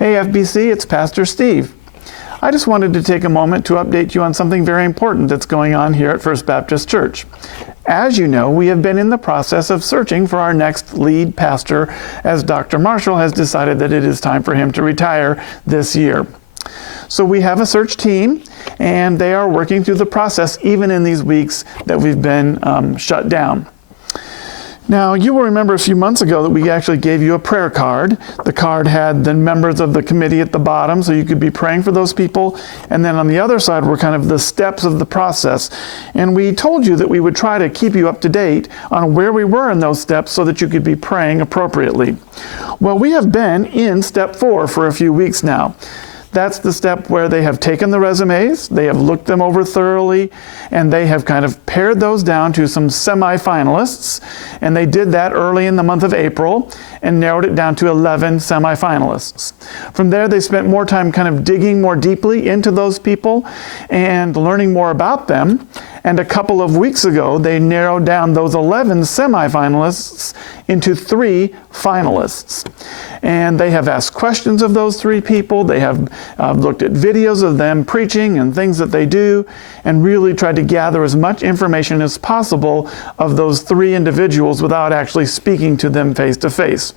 Hey FBC, it's Pastor Steve. I just wanted to take a moment to update you on something very important that's going on here at First Baptist Church. As you know, we have been in the process of searching for our next lead pastor, as Dr. Marshall has decided that it is time for him to retire this year. So we have a search team, and they are working through the process even in these weeks that we've been shut down. Now, you will remember a few months ago that we actually gave you a prayer card. The card had the members of the committee at the bottom, so you could be praying for those people. And then on the other side were kind of the steps of the process. And we told you that we would try to keep you up to date on where we were in those steps so that you could be praying appropriately. Well, we have been in step 4 for a few weeks now. That's the step where they have taken the resumes, they have looked them over thoroughly, and they have kind of pared those down to some semifinalists. And they did that early in the month of April and narrowed it down to 11 semifinalists. From there, they spent more time kind of digging more deeply into those people and learning more about them. And a couple of weeks ago, they narrowed down those 11 semifinalists into 3 finalists. And they have asked questions of those 3 people. They have looked at videos of them preaching and things that they do, and really tried to gather as much information as possible of those 3 individuals without actually speaking to them face to face.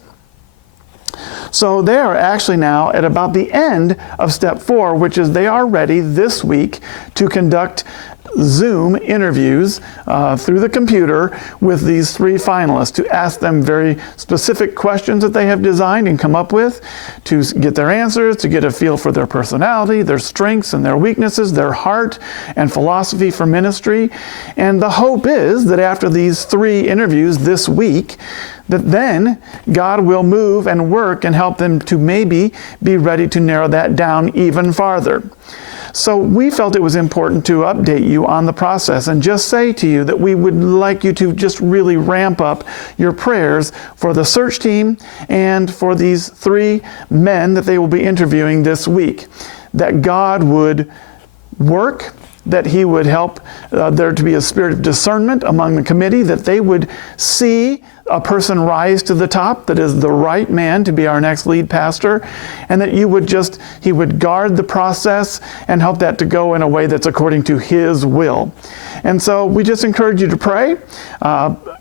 So they are actually now at about the end of step 4, which is they are ready this week to conduct Zoom interviews through the computer with these 3 finalists, to ask them very specific questions that they have designed and come up with, to get their answers, to get a feel for their personality, their strengths and their weaknesses, their heart and philosophy for ministry. And the hope is that after these 3 interviews this week, that then God will move and work and help them to maybe be ready to narrow that down even farther. So we felt it was important to update you on the process and just say to you that we would like you to just really ramp up your prayers for the search team and for these 3 men that they will be interviewing this week. That God would work, that He would help there to be a spirit of discernment among the committee, that they would see a person rise to the top that is the right man to be our next lead pastor, and that He would guard the process and help that to go in a way that's according to His will. And so we just encourage you to pray.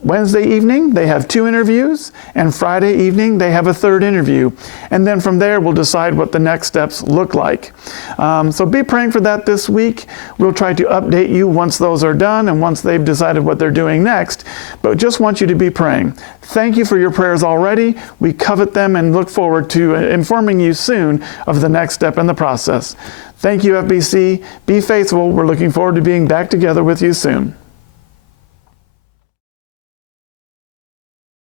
Wednesday evening, they have 2 interviews, and Friday evening, they have a 3rd interview. And then from there, we'll decide what the next steps look like. So be praying for that this week. We'll try to update you once those are done and once they've decided what they're doing next. But just want you to be praying. Thank you for your prayers already. We covet them and look forward to informing you soon of the next step in the process. Thank you, FBC. Be faithful. We're looking forward to being back together with you soon.